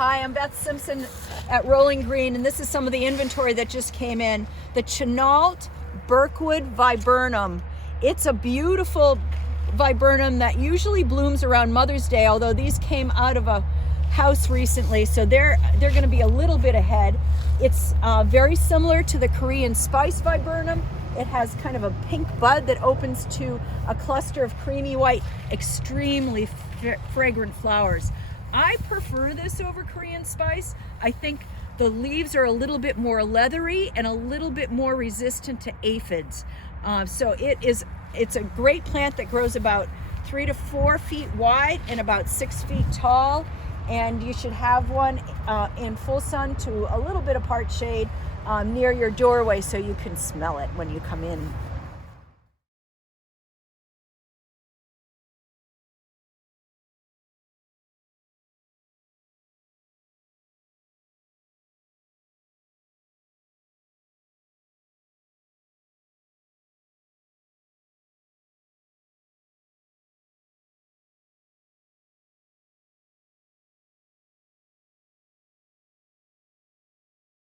Hi, I'm Beth Simpson at Rolling Green, and this is some of the inventory that just came in. The Chenault Viburnum. It's a beautiful viburnum that usually blooms around Mother's Day, although these came out of a house recently, so they're going to be a little bit ahead. It's very similar to the Korean spice viburnum. It has kind of a pink bud that opens to a cluster of creamy white, extremely fragrant flowers. I prefer this over Korean spice. I think the leaves are a little bit more leathery and a little bit more resistant to aphids. So it's a great plant that grows about 3 to 4 feet wide and about 6 feet tall. And you should have one in full sun to a little bit of part shade near your doorway so you can smell it when you come in.